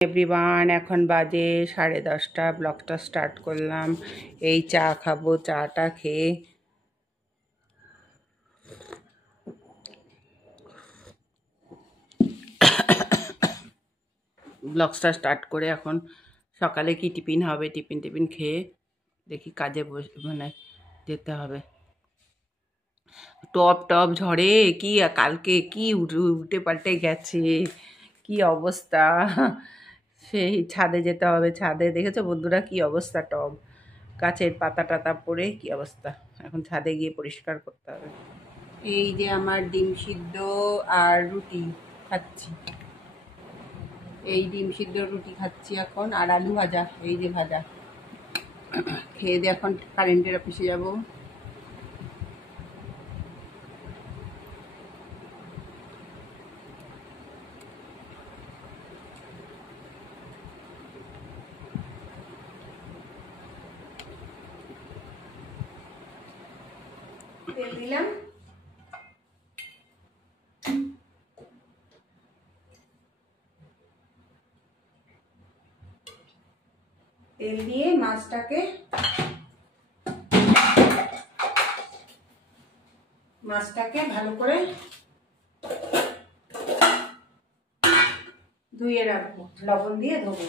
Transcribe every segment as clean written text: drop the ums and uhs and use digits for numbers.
Everyone, এখন বাজে 10:30। ব্লগটা স্টার্ট করলাম। এই চা খাবো, চাটা খেয়ে ব্লগটা স্টার্ট করে এখন সকালে কি টিফিন হবে, টিফিন খেয়ে দেখি কাজে মানে যেতে হবে। টপ টপ ঝড়ে কি কালকে কি উল্টে পাল্টে গেছে, কি অবস্থা। সেই ছাদে যেতে হবে। ছাদে দেখেছো বন্ধুরা কি অবস্থা, টব গাছের পাতা টাতা পড়ে কি অবস্থা। এখন ছাদে গিয়ে পরিষ্কার করতে হবে। এই যে আমার ডিম সিদ্ধ আর রুটি খাচ্ছি। এই ডিম সিদ্ধ রুটি খাচ্ছি এখন, আর আলু ভাজা, এই যে ভাজা। খেয়ে দিয়ে এখন কারেন্টের অফিসে যাবো। তেল দিলাম, তেল দিয়ে মাছটাকে ভালো করে ধুয়ে রাখবো, লবণ দিয়ে ধোবো।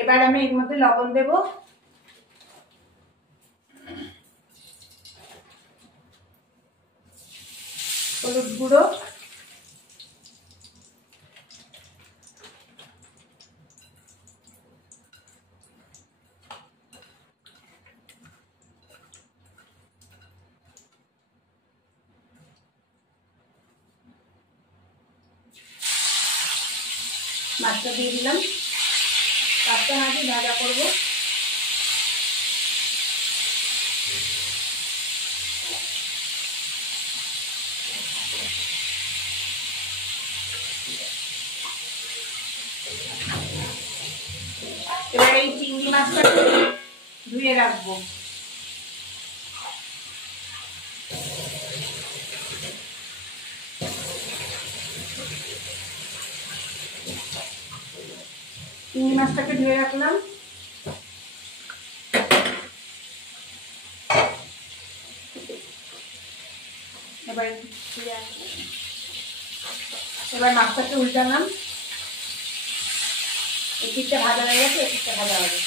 এবার আমি এর মধ্যে লবণ দেব, হলুদ গুঁড়ো, মাছটা দিয়ে দিলাম। পাঁচটা মাছই ভাজা করবো। এবার এই চিংড়ি মাছটা ধুয়ে রাখবো। চিংড়ি মাছটাকে ধুয়ে রাখলাম। এবার মাছটাকে উল্টালাম। এই পিঠটা ভাজা হয়ে গেছে, এই পিঠটা ভাজা হবে।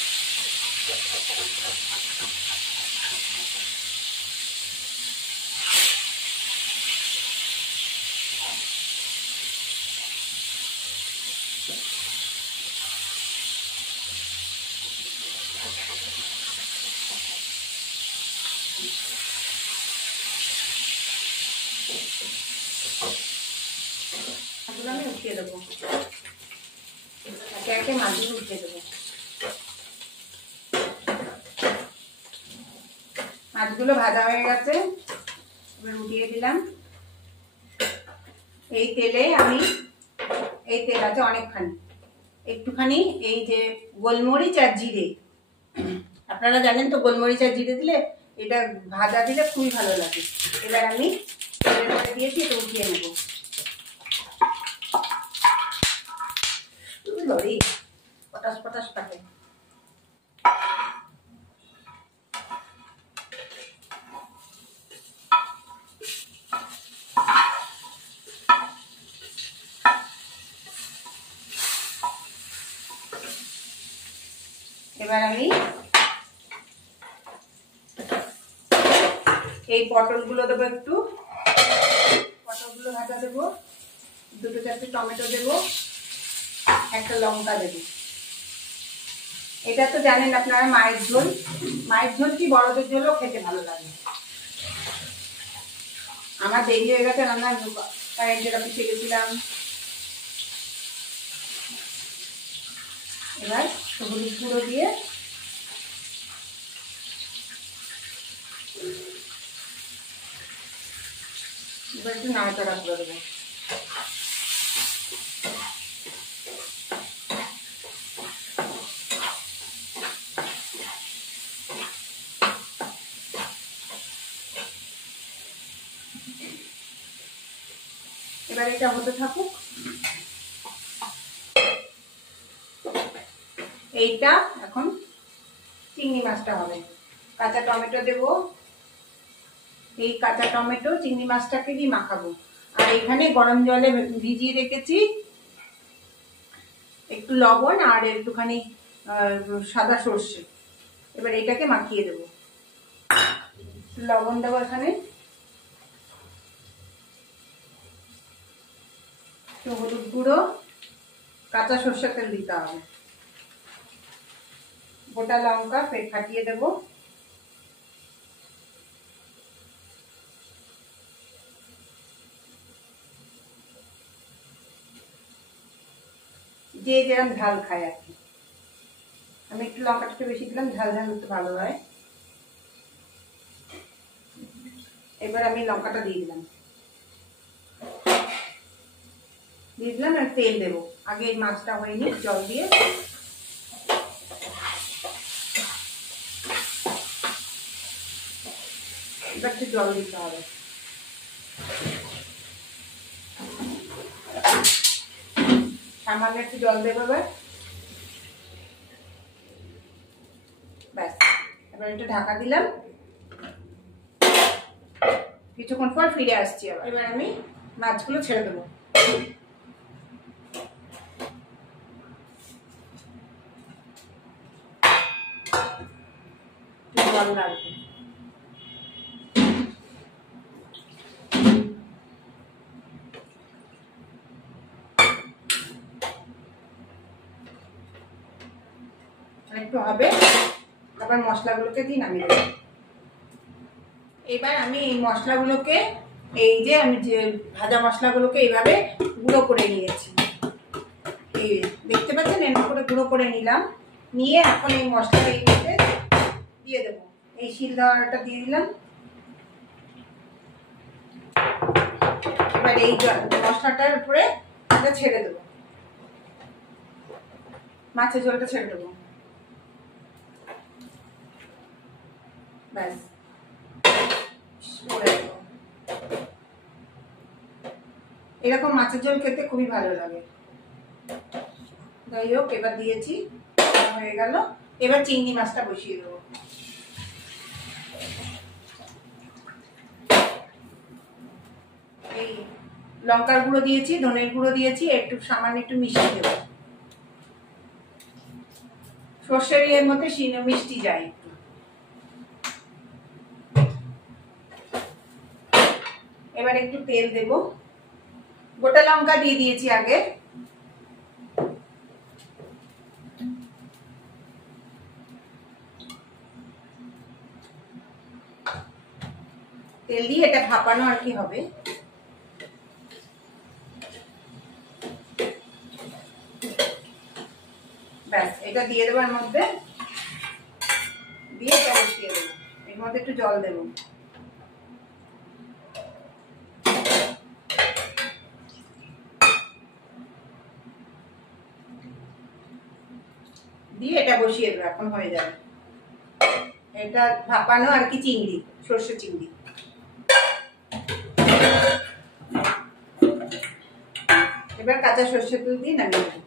আমি উঠিয়ে দেবো, একে একে মাছগুলো উঠিয়ে দেবো। মাছগুলো ভাজা হয়ে গেছে, এবার উঠিয়ে দিলাম। এই তেলে আমি, এই তেল আছে অনেকখানি, একটুখানি এই যে গোলমরিচ আর জিরে, আপনারা জানেন তো গোলমরিচ আর জিরে দিলে, এটা ভাজা দিলে খুবই ভালো লাগে। এবার আমি তেলের মধ্যে দিয়েছি, এটা উঠিয়ে নেব। লরি পটাশ পটাশ পাকে। এবার আমি এই পটলগুলো দেবো, একটু পটলগুলো ভাজা দেবো, দুটো চারটে টমেটো দেবো, একটা লঙ্কা দেবো। এটা তো জানেন আপনারা মায়ের ঝোল। মায়ের ঝোল কি বড়দের ঝোলও খেতে ভালো লাগে। আমার দেরি হয়ে গেছে রান্নার, কারেন্টের অফিসে গেছিলাম। এবার হলুদ গুঁড়ো দিয়ে এবার একটু নাড়াচাড়া করে দেবো। এবার এটা হতে থাকুক। এইটা এখন চিংড়ি মাছটা হবে। কাঁচা টমেটো দেব, এই কাঁচা টমেটো চিংড়ি মাছটাকে দিয়ে মাখাবো। আর এখানে গরম জলে ভিজিয়ে রেখেছি একটু লবণ আর একটুখানি সাদা সর্ষে। এবার এটাকে মাখিয়ে দেব। লবণ দেবো এখানে, হলুদ গুঁড়ো, কাঁচা সর্ষের তেল দিতে হবে, গোটা লঙ্কা ফাটিয়ে দেব, যে যেরকম ঝাল খায় আর কি। আমি একটু লঙ্কাটা বেশি দিলাম, ঝাল ঝাল একটু ভালো হয়। এবার আমি লঙ্কাটা দিয়ে দিলাম আর তেল দেবো। আগে এই মাছটা হয়নি, জল দিয়ে এবার একটু জল দিতে হবে। সামান্য একটু জল দেবো এবার। ব্যাস, এবার একটু ঢাকা দিলাম। কিছুক্ষণ পর ফিরে আসছি আবার। এবার আমি মাছগুলো ছেড়ে দেবো। জল লাগবে। একটু হবে, তারপর মশলাগুলোকে দিয়ে নামিয়ে দেবো। এবার আমি এই মশলাগুলোকে, এই যে আমি যে ভাজা মশলাগুলোকে এইভাবে গুঁড়ো করে নিয়েছি, এই দেখতে পাচ্ছেন, এমন করে গুঁড়ো করে নিলাম। নিয়ে এখন এই মশলাটা এই মধ্যে দিয়ে দেবো। এই শিলনোড়াটা দিয়ে দিলাম। এবার এই মশলাটার উপরে এটা ছেড়ে দেবো, মাছের ঝোলটা ছেড়ে দেবো। ব্যাস, এরকম মাছের ঝোল খেতে খুবই ভালো লাগে। যাই হোক, এবার দিয়েছি, হয়ে গেল। এবার চিংড়ি মাছটা বসিয়ে দেবো। এই লঙ্কার গুঁড়ো দিয়েছি, ধনের গুঁড়ো দিয়েছি, একটু সামান্য একটু মিষ্টি দেবো। সর্ষের এর মধ্যে মিষ্টি যায় একটু। এবার একটু তেল দেব, গোটা লঙ্কা দিয়ে দিয়েছি আগে। তেল দিয়ে এটা ভাপানো আর কি হবে। ব্যাস, এটা দিয়ে দেবো এর মধ্যে, দিয়ে এটা বসিয়ে দেবো। এর মধ্যে একটু জল দেবো, দিয়ে এটা বসিয়ে দেবো। এখন হয়ে যাবে এটা ভাপানো আর কি, চিংড়ি, সর্ষে চিংড়ি। এবার কাঁচা সর্ষের তেল দিয়ে নামিয়ে দেবো।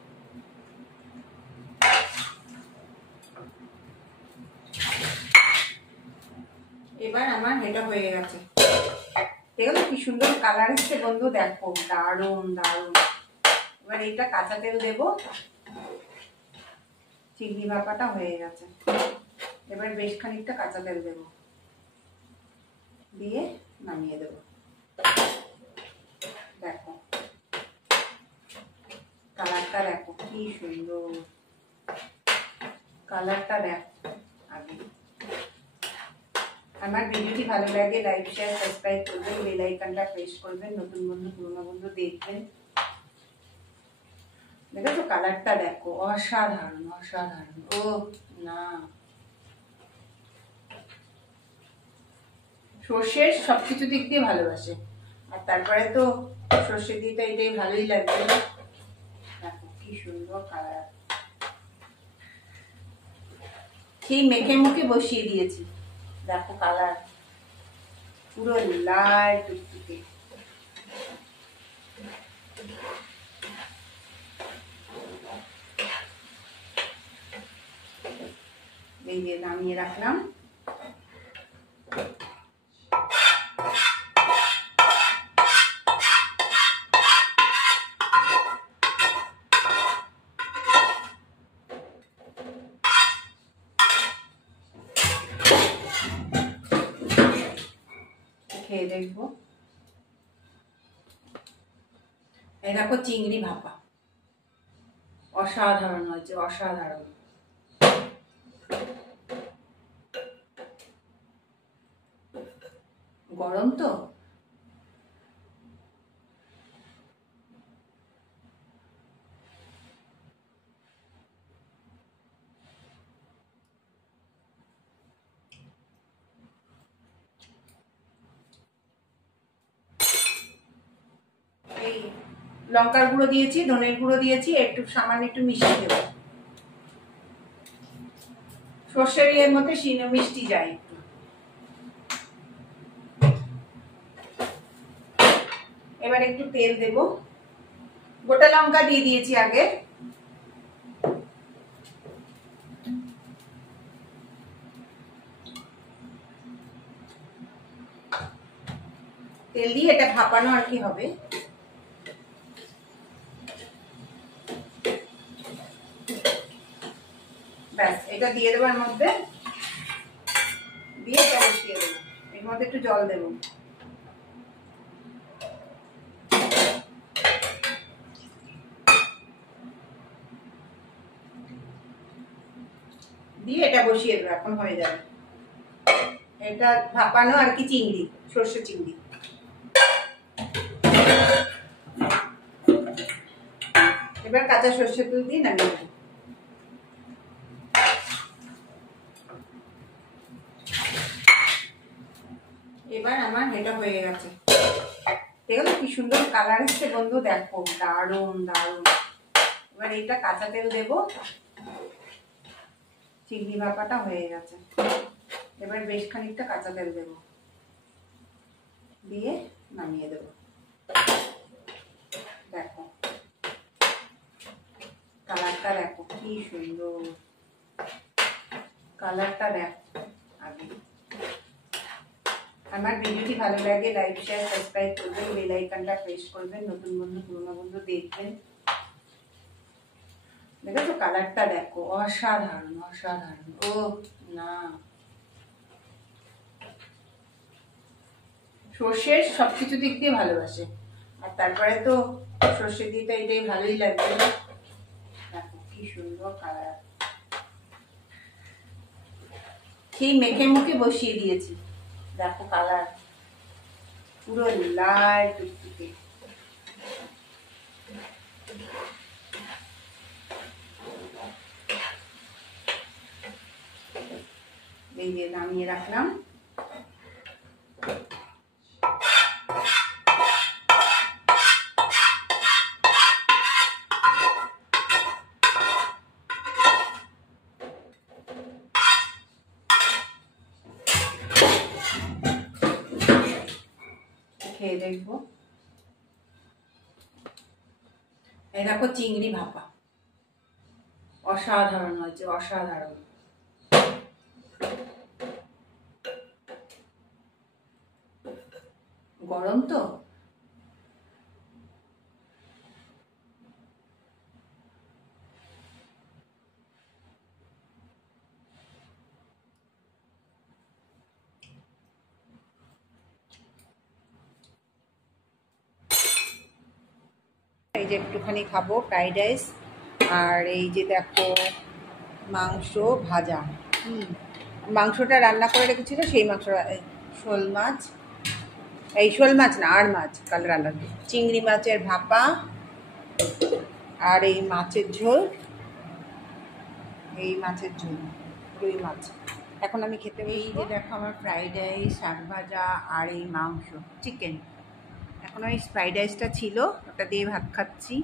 এবার আমার এটা হয়ে গেছে। দেখো কি সুন্দর কালার এসছে বন্ধু, দেখো, দারুণ দারুণ। এবার এটা কাঁচা তেল দেবো। চিংড়ি ভাপাটা হয়ে গেছে। এবার বেশ খানিকটা কাঁচা তেল দেবো, দিয়ে নামিয়ে দেবো। দেখো কালারটা, দেখো কি সুন্দর কালারটা, দেখো। আগে আমার ভিডিওটি ভালো লাগে লাইক শেয়ার সাবস্ক্রাইব করবেন, বেল আইকনটা প্রেস করবেন, নতুন বন্ধু পুরনো বন্ধু দেখবেন। দেখো কালারটা, দেখো অসাধারণ অসাধারণ। ও না, সর্ষের সবকিছু দিক দিয়ে ভালোবাসে, আর তারপরে তো সর্ষে দিয়ে তো এটাই ভালোই লাগবে। দেখো কি সুন্দর কালার। সেই মেখে মুখে বসিয়ে দিয়েছি, দেখো কালার পুরো লাল টুকটুকে। এই যে নামিয়ে রাখলাম। খেয়ে দেখবো। এই দেখো চিংড়ি ভাপা, অসাধারণ হয়েছে, অসাধারণ। গরম তো, এই লঙ্কার গুঁড়ো দিয়েছি, ধনের গুঁড়ো দিয়েছি, একটু সামান্য একটু মিষ্টি দেবো। সর্ষের এর মধ্যে মিষ্টি যায় একটু। এবার একটু তেল দেব। গোটা লঙ্কা দিয়ে দিয়েছি আগে। তেল দিয়ে এটা ভাপানো আর কি হবে। ব্যাস, এটা দিয়ে দেবো এর মধ্যে, দিয়ে এটা বসিয়ে দেবো। এর মধ্যে একটু জল দেবো। দিয়ে এটা বসিয়ে দেবো, এখন হয়ে যাবে। এটা ভাপানো আর কি চিংড়ি, সর্ষে চিংড়ি। এবার কাঁচা সর্ষের তেল দিয়ে নামিয়ে দেবো। এবার আমার এটা হয়ে গেছে। দেখো কি সুন্দর কালার এসছে বন্ধু, দেখো দারুণ দারুণ। এবার এটা কাঁচা তেল দেবো। চিংড়ি ভাপাটা হয়ে গেছে। এবার বেশ খানিকটা কাঁচা তেল দেবো, দিয়ে নামিয়ে দেবো। দেখো কালারটা, দেখো কি সুন্দর কালারটা, দেখো। আগে আমার ভিডিওটি ভালো লাগে লাইক শেয়ার সাবস্ক্রাইব করবেন, বেল আইকনটা প্রেস করবেন, নতুন বন্ধু পুরনো বন্ধু দেখবেন। দেখো কালারটা, দেখো অসাধারণ অসাধারণ। ও না, সর্ষের সবকিছু দিক দিয়ে ভালোবাসে, আর তারপরে তো সর্ষে দিয়ে তো এটাই ভালোই লাগবে। দেখো কি সুন্দর কালার। সেই মেখে মুখে বসিয়ে দিয়েছি, দেখো কালার পুরো লাল টুকটুকে। এই যে নামিয়ে রাখলাম। খেয়ে দেখবো। এই দেখো চিংড়ি ভাপা, অসাধারণ হয়েছে, অসাধারণ। গরম তো, এই যে একটুখানি খাবো ফ্রাইড রাইস, আর এই যে দেখো মাংস ভাজা। মাংসটা রান্না করে রেখেছিল, সেই মাংস, শোল মাছ, এই শোল মাছ না আর মাছ কাল রান্না, চিংড়ি মাছের ভাপা, আর এই মাছের ঝোল, এই মাছের ঝোল রুই মাছ। এখন আমি খেতে, এই যে দেখো আমার ফ্রাইড রাইস, শাক ভাজা, আর এই মাংস চিকেন। এখন ওই ফ্রাইড রাইসটা ছিল, ওটা দিয়ে ভাত খাচ্ছি।